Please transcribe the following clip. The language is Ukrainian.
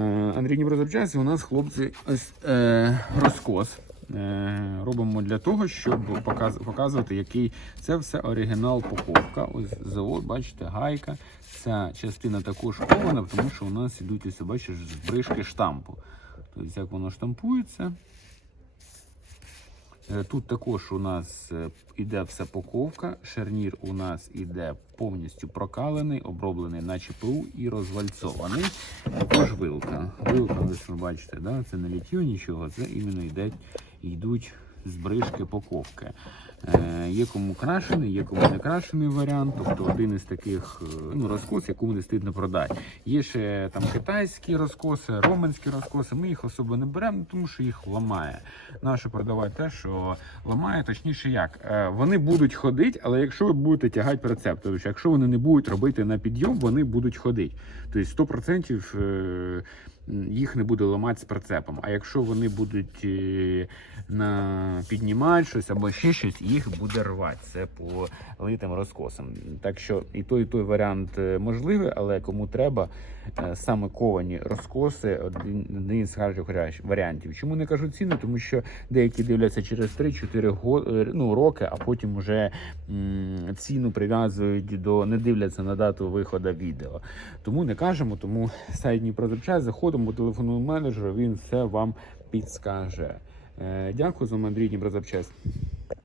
Е, Андрій Дніпрозапчасті у нас хлопці ось е, розкос. Е, робимо для того, щоб показ, показувати, який це все оригінал поховка. Ось завод, бачите, гайка. Ця частина також кована, тому що у нас ідуть ось, бачиш, збришки штампу. Тобто, як воно штампується. Е, Тут також у нас е, іде все поковка. Шарнір у нас іде повністю прокалений, оброблений на ЧПУ і розвальцований. Також вилка. Вилка, ось ви бачите, да? це не літьо, нічого, це іменно йде, йдуть збрижки поковки. Е, є кому крашений, є кому не крашений варіант, тобто один із таких е, ну, розкос, якому не стидно продати. Є ще там китайські розкоси, романські розкоси. Ми їх особо не беремо, тому що їх ламає. Наше продавати те, що ламає, точніше як. Е, вони будуть ходити, але якщо ви будете тягати прицеп, тобто якщо вони не будуть робити на підйом, вони будуть ходити. Тобто 100% е, їх не буде ламати з прицепом. А якщо вони будуть на піднімати щось або ще щось, їх буде рвати. Це по литим розкосам. Так що і той, і той варіант е, можливий, але кому треба е, саме ковані розкоси, один, з варіа- варіантів. Чому не кажу ціну? Тому що деякі дивляться через 3-4 е, ну, роки, а потім вже ціну прив'язують до не дивляться на дату виходу відео. Тому не кажемо, тому сайт Дніпрозапчасть, заходимо, телефонуємо менеджеру, він все вам підскаже. Дякую за Андрій Дніпрозапчасть.